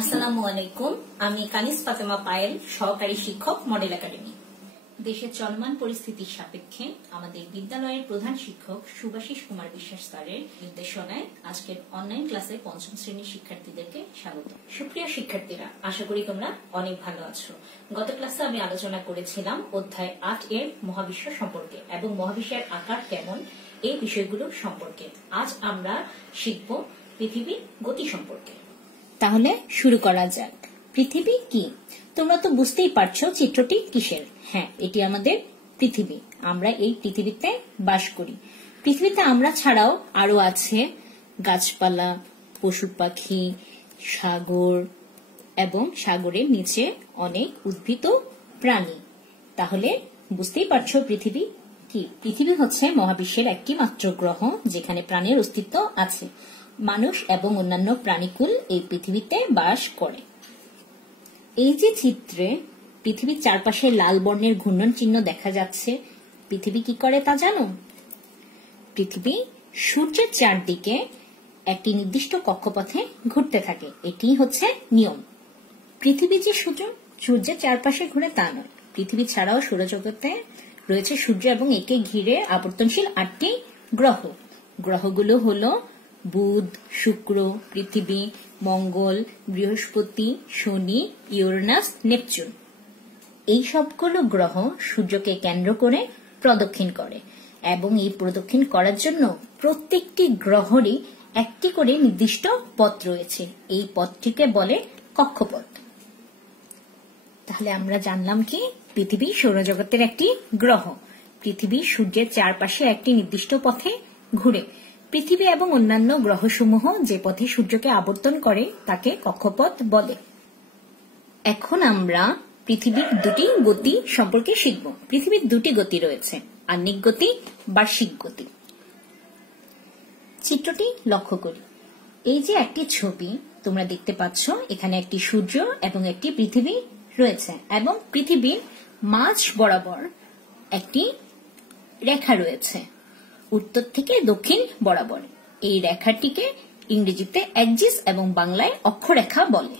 আসসালামু আলাইকুম। আমি কানিস ফাতেমা পায়েল, সহকারী শিক্ষক, মডেল একাডেমি। দেশের চলমান পরিস্থিতির সাপেক্ষে আমাদের বিদ্যালয়ের প্রধান শিক্ষক সুভাষিস কুমার বিশ্বাস স্যারের নির্দেশনায় আজকের অনলাইন ক্লাসে পঞ্চম শ্রেণীর শিক্ষার্থীদেরকে স্বাগত। সুপ্রিয় শিক্ষার্থীরা, আশা করি তোমরা অনেক ভালো আছো। গত ক্লাসে আমি আলোচনা করেছিলাম অধ্যায় 8 এর মহাবিশ্ব সম্পর্কে এবং মহাবিশ্বের আকার কেমন এই বিষয়গুলো সম্পর্কে। আজ আমরা শিখব পৃথিবীর গতি সম্পর্কে। তাহলে শুরু করা যাক। পৃথিবী কি? তোমরা তো বুঝতেই পারছো চিত্রটি কিসের। হ্যাঁ, এটি আমাদের পৃথিবী। আমরা এই পৃথিবীতে বাস করি। পৃথিবীতে আমরা ছাড়াও আরো আছে গাছপালা, পশু পাখি, সাগর এবং সাগরের নিচে অনেক উদ্ভিদ ও প্রাণী। তাহলে বুঝতেই পারছো পৃথিবী কি। পৃথিবী হচ্ছে মহাবিশ্বের একটি মাত্র গ্রহ যেখানে প্রাণের অস্তিত্ব আছে। মানুষ এবং অন্যান্য প্রাণীকুল এই পৃথিবীতে বাস করে। এই যে চিত্রে পৃথিবীর চারপাশে লাল বর্ণের ঘূর্ণন চিহ্ন দেখা যাচ্ছে, পৃথিবী কি করে তা জানো? পৃথিবী সূর্যের চারদিকে একটি নির্দিষ্ট কক্ষপথে ঘুরতে থাকে। এটি হচ্ছে নিয়ম। পৃথিবী যে সূর্যের চারপাশে ঘুরে তা নয়। পৃথিবী ছাড়াও সৌরজগতে রয়েছে সূর্য এবং একে ঘিরে আবর্তনশীল 8টি গ্রহ। গ্রহগুলো হলো বুধ, শুক্র, পৃথিবী, মঙ্গল, বৃহস্পতি, শনি, ইউরেনাস, নেপচুন। এই সবগুলো গ্রহ সূর্যকে কেন্দ্র করে প্রদক্ষিণ করে এবং এই প্রদক্ষিণ করার জন্য প্রত্যেকটি গ্রহেরই একটি করে নির্দিষ্ট পথ রয়েছে। এই পথটিকে বলে কক্ষপথ। তাহলে আমরা জানলাম কি পৃথিবী সৌরজগতের একটি গ্রহ। পৃথিবী সূর্যের চারপাশে একটি নির্দিষ্ট পথে ঘুরে। পৃথিবী এবং অন্যান্য গ্রহসমূহ যে পথে সূর্যকে আবর্তন করে তাকে কক্ষপথ বলে। এখন আমরা পৃথিবীর দুটি গতি সম্পর্কে শিখব। পৃথিবীর দুটি গতি রয়েছে, আহ্নিক গতি, বার্ষিক গতি। চিত্রটি লক্ষ্য করি। এই যে একটি ছবি তোমরা দেখতে পাচ্ছ, এখানে একটি সূর্য এবং একটি পৃথিবী রয়েছে এবং পৃথিবীর মাঝ বরাবর একটি রেখা রয়েছে উত্তর থেকে দক্ষিণ বরাবর। এই রেখাটিকে ইংরেজিতে অ্যাক্সিস এবং বাংলায় অক্ষরেখা বলে।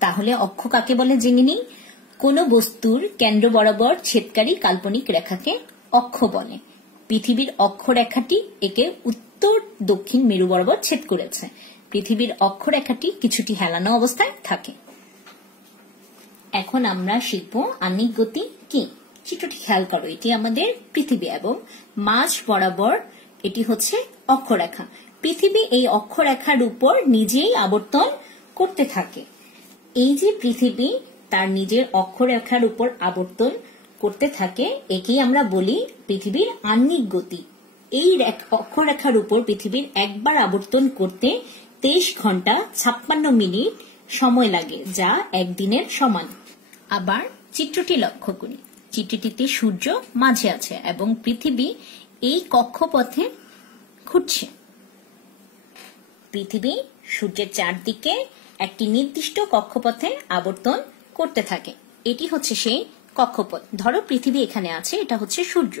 তাহলে অক্ষ কাকে বলে জেনে নিই। কোন বস্তুর কেন্দ্র বরাবর ছেদকারী কাল্পনিক রেখাকে অক্ষ বলে। পৃথিবীর অক্ষরেখাটি একে উত্তর দক্ষিণ মেরু বরাবর ছেদ করেছে। পৃথিবীর অক্ষরেখাটি কিছুটি হেলানো অবস্থায় থাকে। এখন আমরা শিখব আহ্নিক গতি কি। চিত্রটি খেয়াল করো, এটি আমাদের পৃথিবী এবং মাঝ বরাবর এটি হচ্ছে অক্ষরেখা। পৃথিবী এই অক্ষরেখার উপর নিজেই আবর্তন করতে থাকে। এই যে পৃথিবী তার নিজের অক্ষরেখার উপর আবর্তন করতে থাকে, একেই আমরা বলি পৃথিবীর আহ্নিক গতি। এই অক্ষরেখার উপর পৃথিবীর একবার আবর্তন করতে 23 ঘন্টা 56 মিনিট সময় লাগে, যা একদিনের সমান। আবার চিত্রটি লক্ষ্য করি। চিত্রটিতে সূর্য মাঝে আছে এবং পৃথিবী এই কক্ষপথে ঘুরছে। পৃথিবী সূর্যের চারদিকে একটি নির্দিষ্ট কক্ষপথে আবর্তন করতে থাকে। এটি হচ্ছে সেই কক্ষপথ। ধরো পৃথিবী এখানে আছে, এটা হচ্ছে সূর্য।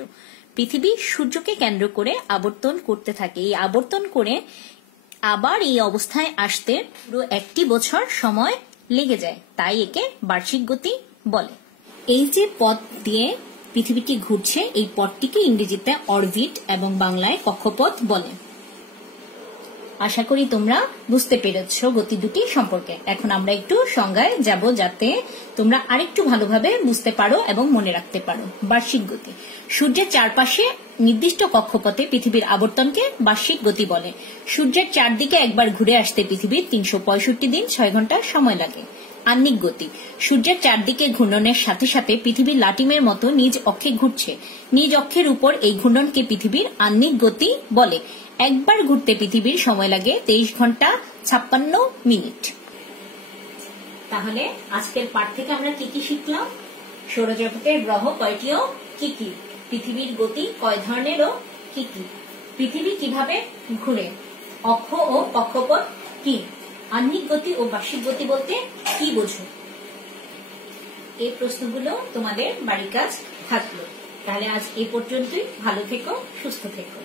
পৃথিবী সূর্যকে কেন্দ্র করে আবর্তন করতে থাকে। এই আবর্তন করে আবার এই অবস্থায় আসতে পুরো 1 বছর সময় লেগে যায়, তাই একে বার্ষিক গতি বলে। এই যে পথ দিয়ে পৃথিবীটি ঘুরছে, এই পথটিকে ইংরেজিতে অরবিট এবং বাংলায় কক্ষপথ বলে। আশা করি তোমরা বুঝতে পেরেছ গতি দুটি সম্পর্কে। এখন আমরা একটু সংজ্ঞায় যাব যাতে তোমরা আরেকটু ভালোভাবে বুঝতে পারো এবং মনে রাখতে পারো। বার্ষিক গতি। সূর্যের চারপাশে নির্দিষ্ট কক্ষপথে পৃথিবীর আবর্তনকে বার্ষিক গতি বলে। সূর্যের চারদিকে একবার ঘুরে আসতে পৃথিবীর 365 দিন 6 ঘন্টা সময় লাগে। আহ্নিক গতি। সূর্যের চারদিকে ঘূর্ণনের সাথে সাথে পৃথিবীর লাটিমের মতো নিজ অক্ষে ঘুরছে। নিজ অক্ষের উপর এই ঘূর্ণনকে পৃথিবীর আহ্নিক গতি বলে। একবার ঘুরতে পৃথিবীর সময় লাগে 23 ঘন্টা 56 মিনিট। তাহলে আজকের পাঠ থেকে আমরা কি কি শিখলাম? সৌরজগতের গ্রহ কয়টি ও কি কি? পৃথিবীর গতি কয় ধরনের ও কি কি? পৃথিবী কিভাবে ঘুরে? অক্ষ ও কক্ষপথ কি? আহ্নিক গতি ও বার্ষিক গতি বলতে কি বোঝো? এই প্রশ্নগুলো তোমাদের বাড়ির কাজ থাকলো। তাহলে আজ এই পর্যন্তই। ভালো থেকো, সুস্থ থেকো।